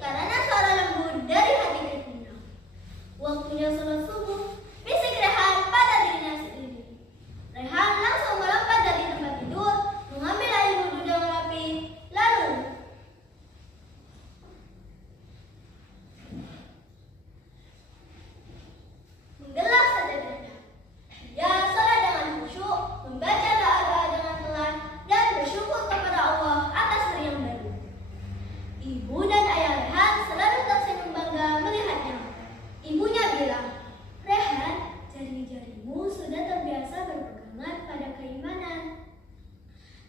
karena suara lembut dari hati Kaifunah. Waktunya sholat subuh, bisik Rehan pada dirinya sendiri. Rehan langsung melompat dari tempat tidur, mengambil air wudhu dengan rapi, lalu menggelap sajadahnya. Dia sholat dengan khusyuk, membaca doa-doa dengan pelan, dan bersyukur kepada Allah atas hari yang baru. Ibu dan ayah Rehan selalu tersenyum bangga melihatnya. Ibunya bilang, "Rehan, jari-jarimu sudah terbiasa berpegangan pada keimanan."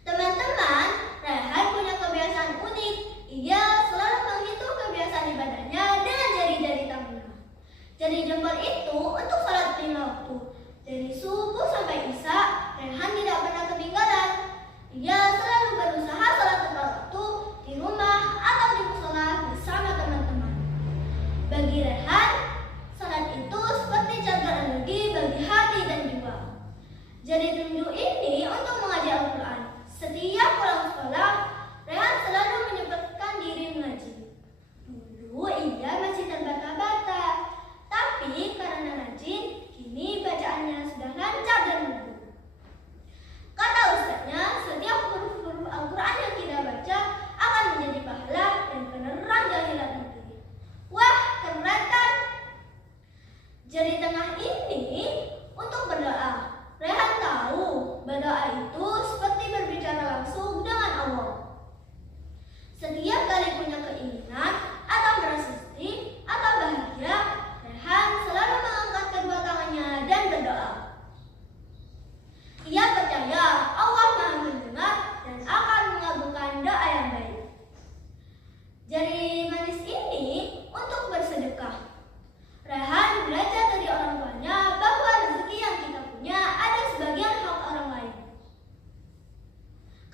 Teman-teman, Rehan punya kebiasaan unik. Ia selalu menghitung kebiasaan ibadahnya dengan jari-jari tangannya. Jari jempol itu untuk sholat 5 waktu. Dari subuh sampai isya, Rehan tidak pernah ketinggalan. Ia selalu berusaha sholat tepat waktu di rumah atau di musola bersama teman-teman. Bagi Rehan, sholat itu seperti cagar energi bagi hati dan jiwa. Jari telunjuk ini untuk mengaji Al-Quran. Setiap pulang sekolah, Rehan selalu menyempatkan diri mengaji. Dulu ia masih terbata-bata, tapi karena rajin, kini bacaannya sudah lancar dan mudah. Kata ustaznya, setiap huruf-huruf Al-Quran yang kita baca akan menjadi pahala dan penerang akhirat nanti. Wah, keren kan? Jari tengah ini untuk berdoa. Rehan tahu berdoa itu seperti berbicara langsung dengan Allah. Setiap kali punya keinginan atau merasa sedih atau bahagia, Rehan selalu mengangkat kedua tangannya dan berdoa. Ia percaya Allah Maha mendengar dan akan mengabulkan doa yang baik. Jari manis ini untuk bersedekah. Rehan belajar dari orang tuanya bahwa rezeki yang kita punya ada sebagian hak orang lain.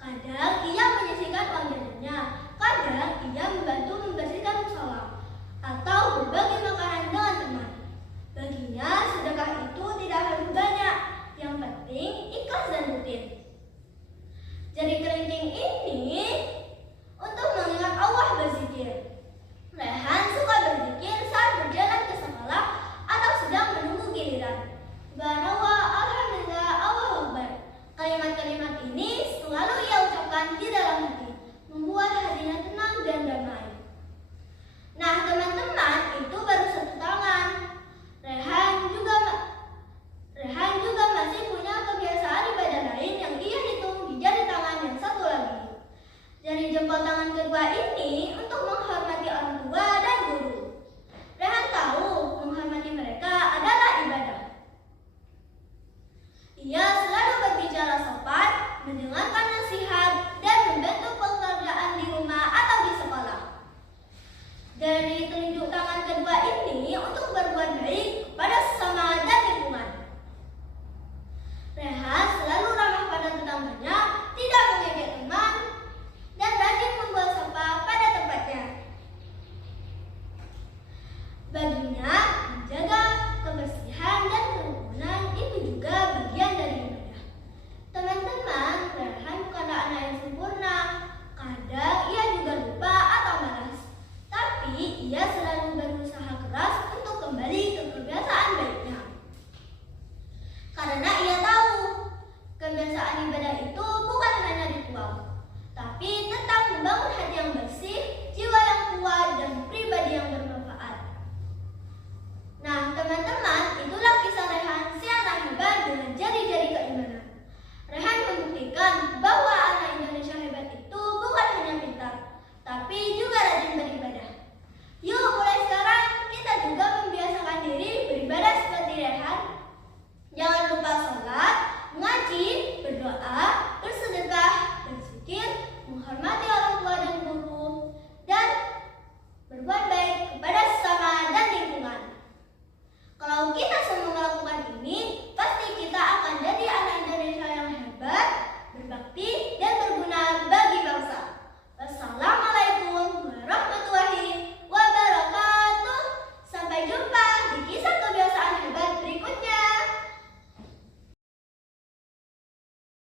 Kadang ia menyisihkan uang jajannya, kadang ia membantu membersihkan musola atau berbagi makanan dengan teman. Baginya sedekah itu tidak harus banyak, yang penting ikhlas dan rutin. Jari kelingking ini untuk mengingat Allah berzikir. Rehan suka berzikir saat berjalan ke sekolah atau sedang menunggu giliran. Subhanallah, alhamdulillah, Allahu Akbar. Kalimat-kalimat ini selalu ia ucapkan di dalam hati, membuat hatinya tenang dan damai. Nah teman-teman, itu baru satu tangan. Rehan juga masih punya kebiasaan ibadah lain yang ia hitung di jari tangan yang satu lagi. Jari jempol tangan kedua ini untuk menghormati orang tua dan guru. Rehan tahu menghormati mereka adalah ibadah. Ia selalu berbicara sopan, mendengarkan nasihat, dan membantu pekerjaan di rumah atau di sekolah. Dari telunjuk tangan kedua ini untuk berbuat baik kepada sesama dan lingkungan. Rehan selalu ramah pada tetangganya, tidak mengejek teman, dan rajin membuang sampah pada tempatnya. Baginya, menjaga kebersihan dan kerukunan itu juga bagian dari ibadah. Teman-teman, Rehan bukanlah anak yang sempurna. Kadang ia juga lupa atau malas. Tapi ia selalu berusaha keras untuk kembali ke kebiasaan baiknya. Karena ia tahu, kebiasaan ibadah itu bukan hanya ritual, tapi tetap membangun hati yang bersih, jiwa yang kuat, dan pribadi